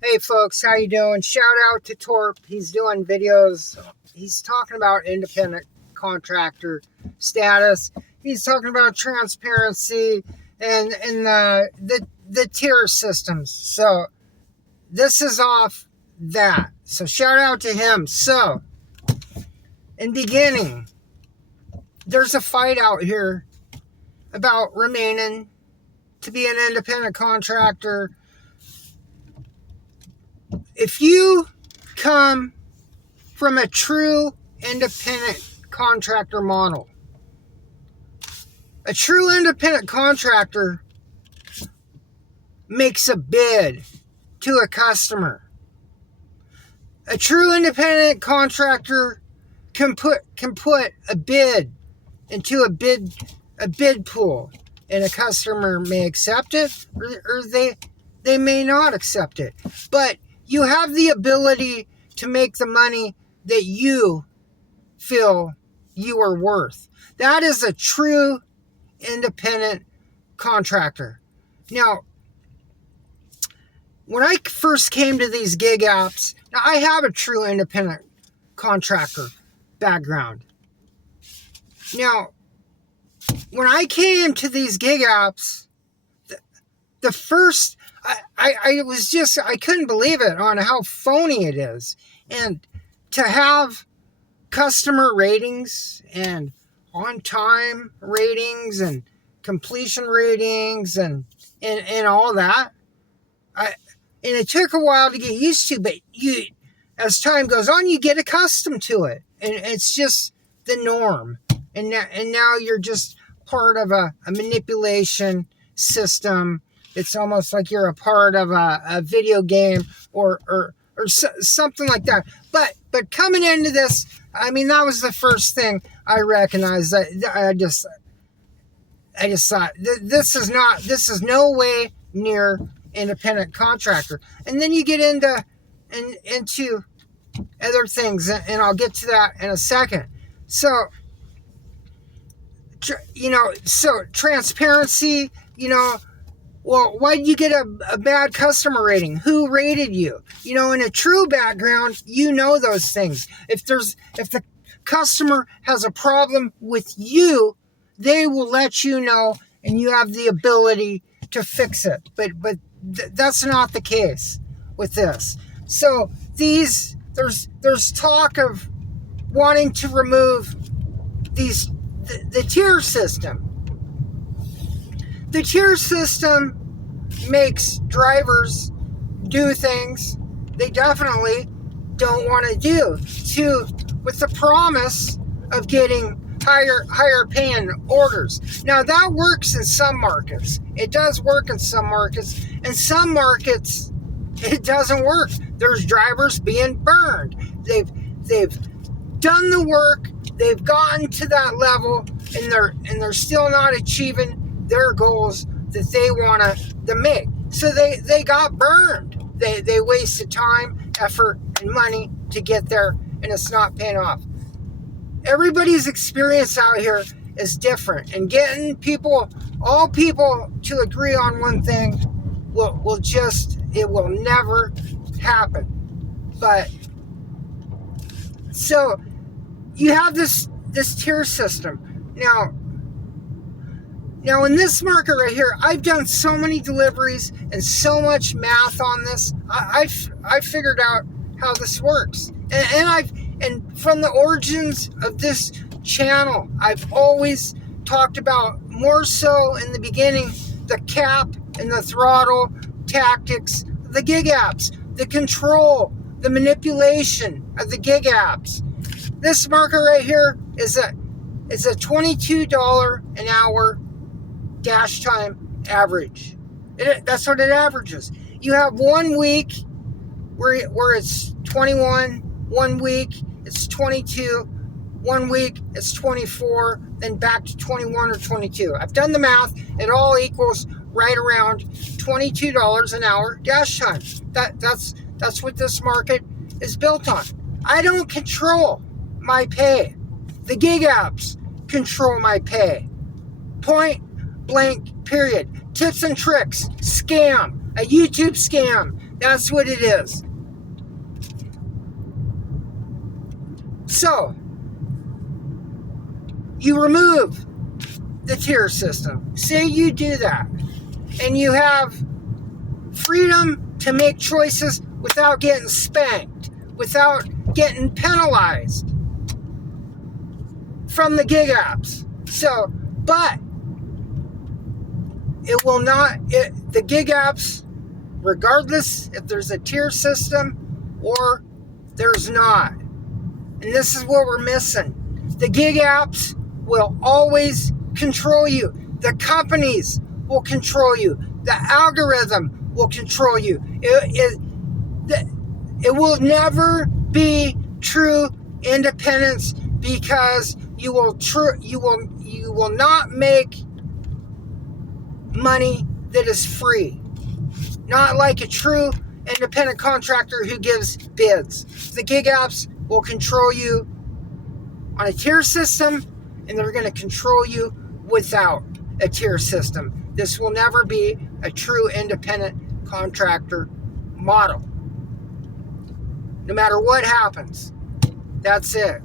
Hey folks, how you doing? Shout out to Torp. He's doing videos. He's talking about independent contractor status. He's talking about transparency and the tier systems. So this is off that. So shout out to him. So in beginning, there's a fight out here about remaining to be an independent contractor. If you come from a true independent contractor model, a true independent contractor makes a bid to a customer. A true independent contractor can put a bid into a bid pool, and a customer may accept it or they may not accept it. But you have the ability to make the money that you feel you are worth. That is a true independent contractor. Now, when I first came to these gig apps, now I have a true independent contractor background. Now, when I came to these gig apps, the first, I couldn't believe it on how phony it is. And to have customer ratings and on-time ratings and completion ratings and all that, and it took a while to get used to, but as time goes on, you get accustomed to it. And it's just the norm. And now you're just part of a manipulation system. It's almost like you're a part of a video game or something like that. But coming into this, I mean, that was the first thing I recognized. I just thought this is no way near independent contractor. And then you get into other things, and I'll get to that in a second. So transparency, well, why did you get a bad customer rating? Who rated you? In a true background, those things. If the customer has a problem with you, they will let you know, and you have the ability to fix it. But that's not the case with this. So there's talk of wanting to remove the tier system. The tier system makes drivers do things they definitely don't want to do, with the promise of getting higher paying orders. Now that works in some markets. It does work in some markets. In some markets, it doesn't work. There's drivers being burned. They've done the work. They've gotten to that level, and they're still not achieving their goals that they want to make. So they got burned. They wasted time, effort, and money to get there, and it's not paying off. Everybody's experience out here is different, and getting all people to agree on one thing it will never happen. But so you have this tier system. Now in this market right here, I've done so many deliveries and so much math on this. I figured out how this works. And from the origins of this channel, I've always talked about, more so in the beginning, the cap and the throttle tactics, the gig apps, the control, the manipulation of the gig apps. This market right here is a $22 an hour dash time average. That's what it averages. You have 1 week where it's 21, 1 week it's 22, 1 week it's 24, then back to 21 or 22. I've done the math. It all equals right around $22 an hour dash time. That's what this market is built on. I don't control my pay. The gig apps control my pay. Point blank period. Tips and tricks. Scam. A YouTube scam That's what it is. So, you remove the tier system. Say you do that, and you have freedom to make choices without getting spanked, without getting penalized from the gig apps. So, but it will not, the gig apps, regardless if there's a tier system or there's not. And this is what we're missing. The gig apps will always control you. The companies will control you. The algorithm will control you. It will never be true independence, because you will not make money that is free. Not like a true independent contractor who gives bids. The gig apps will control you on a tier system, and they're going to control you without a tier system. This will never be a true independent contractor model. No matter what happens. That's it.